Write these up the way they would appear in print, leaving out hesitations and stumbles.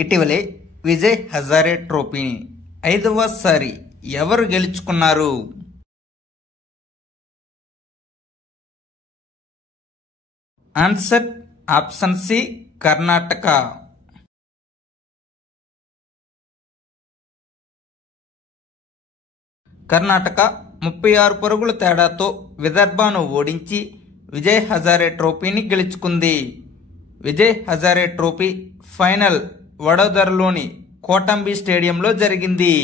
ఇటీవలే విజయ్ హజారే ట్రోఫీని 5వసారి ఎవరు గెలుచుకున్నారు? Answer option C Karnataka. Karnataka 36 పరుగుల తేడాతో విదర్భను ఓడించి విజయ్ హజారే ట్రోఫీని గెలుచుకుంది. విజయ్ హజారే ట్రోఫీ ఫైనల్ వడోదరలోని కోటంబి స్టేడియంలో జరిగింది.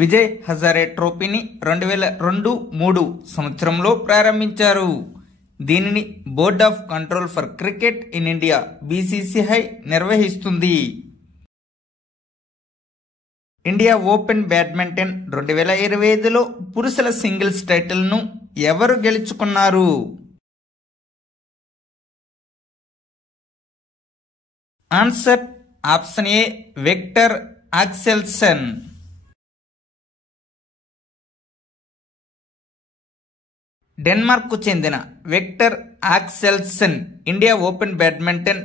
విజయ్ హజారే ట్రోఫీని 2002-03 సంవత్సరంలో ప్రారంభించారు. దీనిని board of control for cricket in India BCCI నిర్వహిస్తుంది. ఇండియా ఓపెన్ బ్యాడ్మింటన్ 2025లో పురుషుల సింగిల్స్ టైటిల్ను ఎవరు గెలుచుకున్నారు? Answer option A Viktor Axelsen. Denmark కు చెందిన Viktor Axelsen India open badminton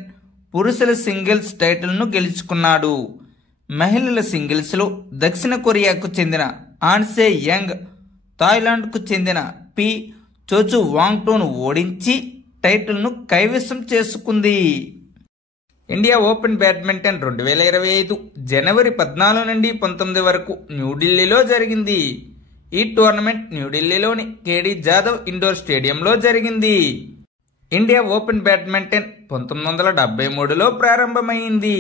పురుషుల సింగిల్స్ టైటిల్ను గెలుచుకున్నాడు. మహిళల సింగిల్స్లో దక్షిణ కొరియాకు చెందిన ఆన్సే యంగ్ థాయిలాండ్కు చెందిన పి చోచు వాంగ్టోను ఓడించి టైటిల్ను కైవసం చేసుకుంది. ఇండియా ఓపెన్ బ్యాడ్మింటన్ 2025 జనవరి 14 నుండి 19 వరకు న్యూఢిల్లీలో జరిగింది. ఈ టోర్నమెంట్ న్యూఢిల్లీలోని కేడి జాదవ్ ఇండోర్ స్టేడియంలో జరిగింది. ఇండియా ఓపెన్ బ్యాడ్మింటన్ 1973లో ప్రారంభమైంది.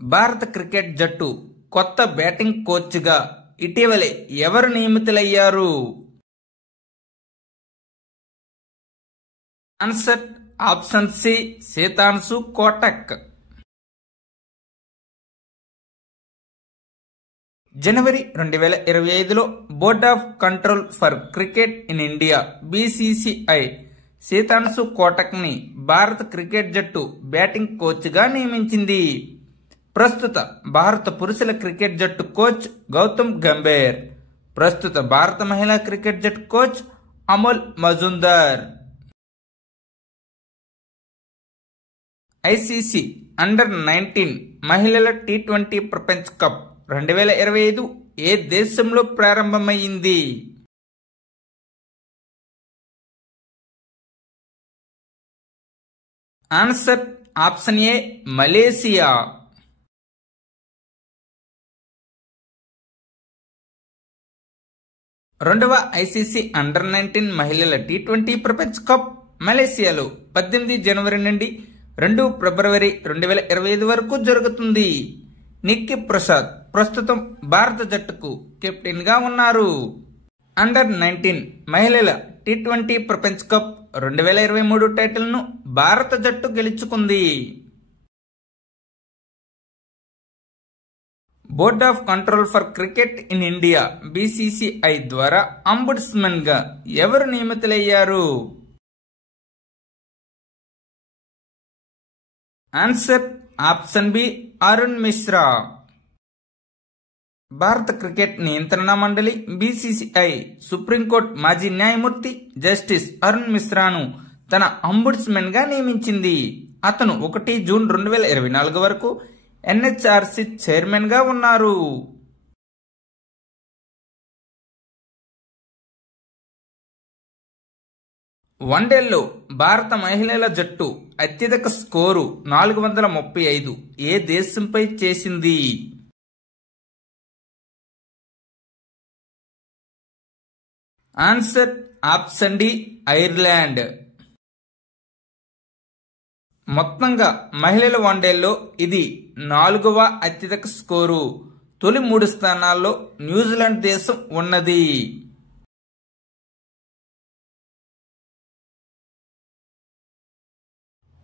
భారత క్రికెట్ జట్టు కొత్త బ్యాటింగ్ కోచ్గా ఇటీవలే ఎవరు నియమితులయ్యారు? Answer option C Sitanshu Kotak. జనవరి 2025లో board of control for cricket in India BCCI Sitanshu Kotak ని భారత క్రికెట్ జట్టు బ్యాటింగ్ కోచ్గా నియమించింది. ప్రస్తుత భారత పురుషుల క్రికెట్ జట్టు కోచ్ గౌతమ్ గంభీర్. ప్రస్తుత భారత మహిళా క్రికెట్ జట్టు coach Amol Majumdar. ICC under-19 మహిళల T20 ప్రపంచ కప్ 2025 ఏ దేశంలో ప్రారంభమైంది? ఆన్సర్ ఆప్షన్ ఏ మలేసియా. రెండవ ICC అండర్-19 మహిళల T20 ప్రపంచ కప్ మలేసియాలో 18 జనవరి నుండి 2 ఫిబ్రవరి 2025 వరకు జరుగుతుంది. నిక్కీ ప్రసాద్ ప్రస్తుతం భారత జట్టుకు కెప్టెన్ గా ఉన్నారు. అండర్-19 మహిళల T20 ప్రపంచ కప్ 2023 టైటిల్ను భారత జట్టు గెలుచుకుంది. Board of control for cricket in India BCCI ద్వారా అంబుడ్స్మన్ గా ఎవరు నియమితులయ్యారు? Answer option B Arun Mishra. భారత క్రికెట్ నియంత్రణ మండలి BCCI సుప్రీంకోర్టు మాజీ న్యాయమూర్తి జస్టిస్ అరుణ్ మిశ్రాను తన అంబుడ్స్మన్ గా నియమించింది. అతను 1 జూన్ 2024 వరకు NHRC చైర్మన్ గా ఉన్నారు. వన్డేల్లో భారత మహిళల జట్టు అత్యధిక స్కోరు 435 ఏ దేశంపై చేసింది? Answer option D Ireland. మొత్తంగా మహిళల వన్డేల్లో ఇది 4వ అత్యధిక స్కోరు. తొలి 3 స్థానాల్లో న్యూజిలాండ్ దేశం ఉన్నది.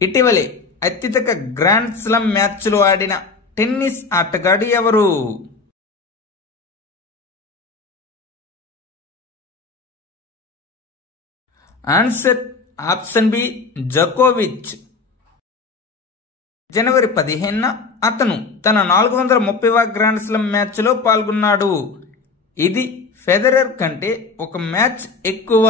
ఇటీవలే అత్యధిక గ్రాండ్ స్లామ్ మ్యాచ్లు ఆడిన టెన్నిస్ ఆటగాడు ఎవరు? ఆన్సర్ ఆప్షన్ బి జకోవిచ్. జనవరి 15న అతను తన 430వ గ్రాండ్ స్లామ్ మ్యాచ్లో పాల్గొన్నాడు. ఇది ఫెడరర్ కంటే ఒక మ్యాచ్ ఎక్కువ.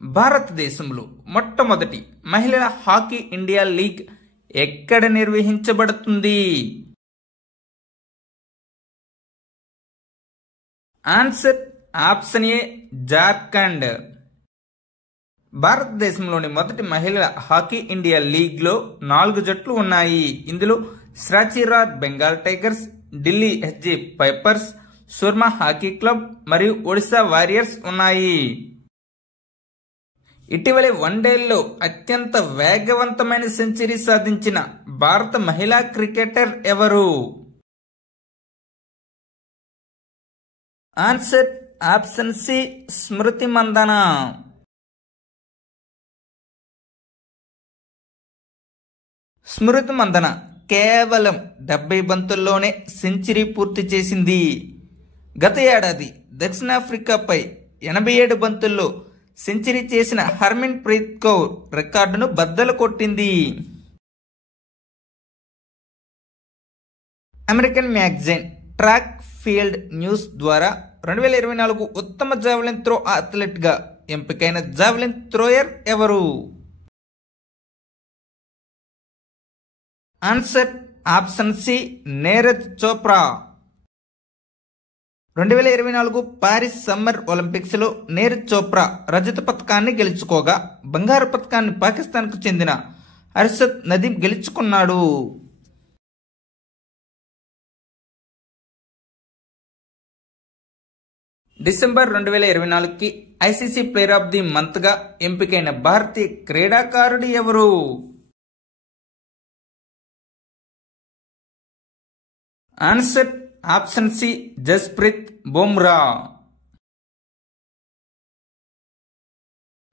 భారతదేశంలో మొట్టమొదటి మహిళల హాకీ ఇండియా లీగ్ ఎక్కడ నిర్వహించబడుతుంది? ఆన్సర్ ఆప్షన్ ఏ జార్ఖండ్. భారతదేశంలోని మొదటి మహిళల హాకీ ఇండియా లీగ్ లో 4 జట్లు ఉన్నాయి. ఇందులో శ్రాచిరార్ Bengal tigers, Delhi SG pipers, Surma hockey club మరియు ఒడిశా వారియర్స్ ఉన్నాయి. ఇటీవలే వన్డేల్లో అత్యంత వేగవంతమైన సెంచరీ సాధించిన భారత మహిళా క్రికెటర్ ఎవరు? ఆన్సర్ ఆప్షన్ సి స్మృతి మందన. స్మృతి మందన కేవలం 70 బంతుల్లోనే సెంచరీ పూర్తి చేసింది. గత ఏడాది దక్షిణాఫ్రికాపై 87 బంతుల్లో సెంచరీ చేసిన హర్మన్ ప్రీత్ కౌర్ రికార్డును బద్దలు కొట్టింది. American magazine track field news ద్వారా 2024 ఉత్తమ జావెలిన్ త్రో అథ్లెట్ గా ఎంపికైన జావెలిన్ త్రోయర్ ఎవరు? Answer option C Neeraj Chopra. 2024 Paris summer Olympics లో నీరజ్ చోప్రా రజత పతకాన్ని గెలుచుకోగా బంగారు పతకాన్ని పాకిస్తాన్ కు చెందిన అర్షద్ నదీం గెలుచుకున్నాడు. డిసెంబర్ 2024కి ICC player of the month గా ఎంపికైన భారతీయ క్రీడాకారుడు ఎవరు? Answer option C Jasprit Bumrah.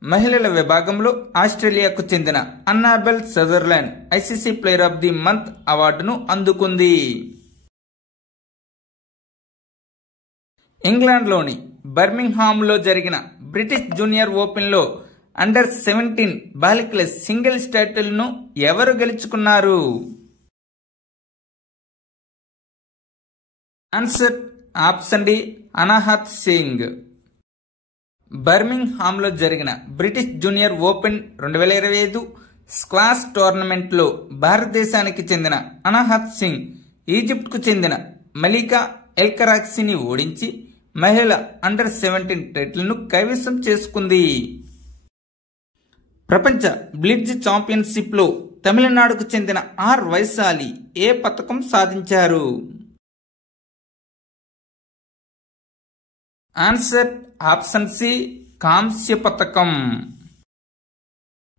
మహిళల విభాగంలో ఆస్ట్రేలియాకు చెందిన Annabel Sutherland ICC player of the month అవార్డును అందుకుంది. ఇంగ్లాండ్లోని బర్మింగ్హామ్లో జరిగిన బ్రిటిష్ జూనియర్ ఓపెన్లో అండర్-17 బాలికల సింగిల్స్ టైటిల్ను ఎవరు గెలుచుకున్నారు? Answer option D Anahat Singh. బర్మింగ్హామ్లో జరిగిన బ్రిటిష్ జూనియర్ ఓపెన్ 2025 స్క్వాష్ టోర్నమెంట్లో భారతదేశానికి చెందిన అనాహత్ సింగ్ ఈజిప్ట్కు చెందిన మలికా ఎల్కరాక్సీని ఓడించి మహిళల అండర్-17 టైటిల్ను కైవసం చేసుకుంది. ప్రపంచ బ్లిట్జ్ ఛాంపియన్షిప్లో తమిళనాడుకు చెందిన ఆర్ వైశాలి ఏ పతకం సాధించారు? ఆన్సర్ ఆప్షన్ సి కాంస్య పతకం.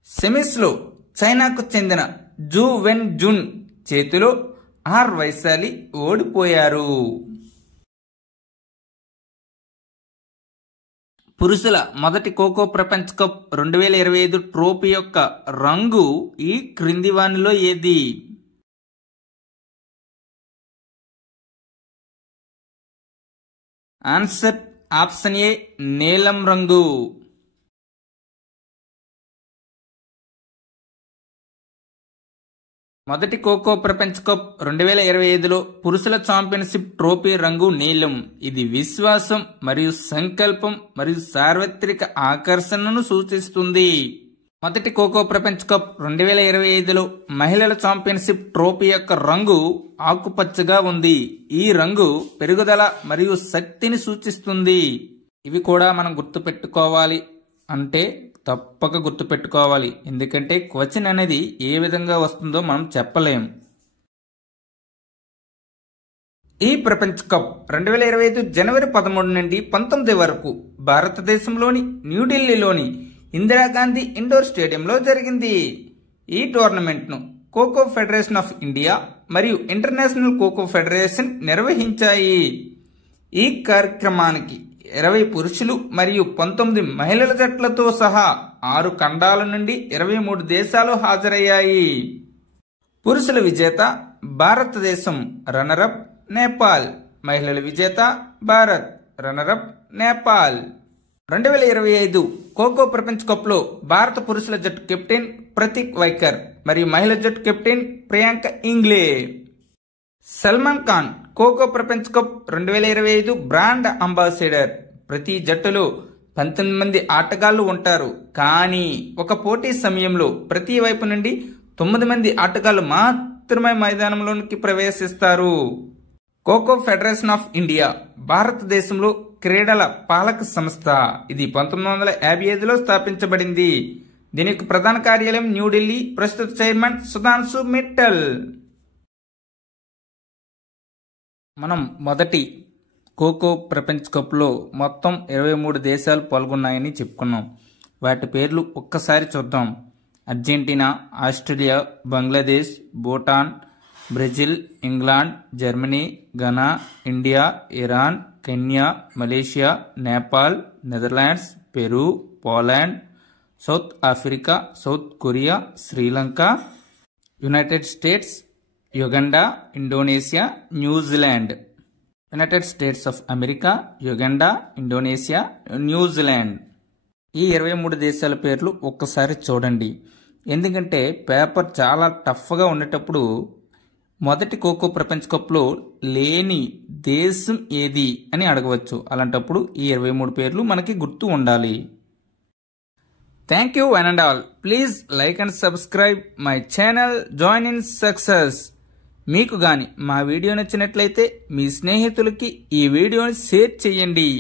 సెమీస్ లో చైనాకు చెందిన జూ వెన్ జున్ చేతిలో ఆర్ వైశాలి ఓడిపోయారు. పురుషుల మొదటి ఖోఖో ప్రపంచ కప్ 2025 ట్రోఫీ యొక్క రంగు ఈ క్రింది వానిలో ఏది? ఆన్సర్ ఆప్షన్ ఏ నీలం రంగు. మొదటి ఖోఖో ప్రపంచ కప్ 2025లో పురుషుల ఛాంపియన్షిప్ ట్రోఫీ రంగు నీలం. ఇది విశ్వాసం మరియు సంకల్పం మరియు సార్వత్రిక ఆకర్షణను సూచిస్తుంది. మొదటి ఖోఖో ప్రపంచ కప్ 2025లో మహిళల ఛాంపియన్షిప్ ట్రోఫీ యొక్క రంగు ఆకుపచ్చగా ఉంది. ఈ రంగు పెరుగుదల మరియు శక్తిని సూచిస్తుంది. ఇవి కూడా మనం గుర్తుపెట్టుకోవాలి, అంటే తప్పక గుర్తుపెట్టుకోవాలి. ఎందుకంటే క్వశ్చన్ అనేది ఏ విధంగా వస్తుందో మనం చెప్పలేం. ఈ ప్రపంచ కప్ 2025 జనవరి 13 నుండి 19 వరకు భారతదేశంలోని న్యూఢిల్లీలోని ఇందిరాగాంధీ ఇండోర్ స్టేడియంలో జరిగింది. ఈ టోర్నమెంట్ను ఖోఖో ఫెడరేషన్ ఆఫ్ ఇండియా మరియు ఇంటర్నేషనల్ ఖోఖో ఫెడరేషన్ నిర్వహించాయి. ఈ కార్యక్రమానికి 20 పురుషులు మరియు 19 మహిళల జట్లతో సహా 6 ఖండాల నుండి 23 దేశాలు హాజరయ్యాయి. పురుషుల విజేత భారతదేశం, రన్నరప్ నేపాల్. మహిళల విజేత భారత్, రన్నరప్ నేపాల్. 2025 ఖోఖో ప్రపంచ కప్ లో భారత పురుషుల జట్టు కెప్టెన్ ప్రతీక్ వైకర్ మరియు మహిళల జట్టు కెప్టెన్ ప్రియాంక ఇంగ్లే. సల్మాన్ ఖాన్ ఖోఖో ప్రపంచ కప్ 2025 బ్రాండ్ అంబాసిడర్. ప్రతి జట్టులో 19 మంది ఆటగాళ్లు ఉంటారు. కానీ ఒక పోటీ సమయంలో ప్రతి వైపు నుండి 9 మంది ఆటగాళ్లు మాత్రమే మైదానంలోనికి ప్రవేశిస్తారు. ఖోఖో ఫెడరేషన్ ఆఫ్ ఇండియా భారతదేశంలో క్రీడల పాలక సంస్థ. ఇది 1955లో స్థాపించబడింది. దీని యొక్క ప్రధాన కార్యాలయం న్యూఢిల్లీ. ప్రస్తుత చైర్మన్ సుధాంశు మిట్టల్. మనం మొదటి ఖోఖో ప్రపంచ కప్లో మొత్తం 23 దేశాలు పాల్గొన్నాయని చెప్పుకున్నాం. వాటి పేర్లు ఒక్కసారి చూద్దాం. Argentina, Australia, Bangladesh, Bhutan, Brazil, England, Germany, Ghana, India, Iran, Kenya, Malaysia, Nepal, Netherlands, Peru, Poland, south Africa, south Korea, Sri Lanka, United states, యుగండా, Indonesia, New Zealand. United states of America, యుగండా, Indonesia, New Zealand. ఈ 23 దేశాల పేర్లు ఒక్కసారి చూడండి. ఎందుకంటే పేపర్ చాలా టఫ్గా ఉండేటప్పుడు మొదటి ఖోఖో ప్రపంచ కప్లో లేని దేశం ఏది అని అడగవచ్చు. అలాంటప్పుడు ఈ 23 పేర్లు మనకి గుర్తు ఉండాలి. Thank you one and all. Please like and subscribe my channel join in success. మీకు గాని మా వీడియో నచ్చినట్లయితే మీ స్నేహితులకి ఈ వీడియోని షేర్ చేయండి.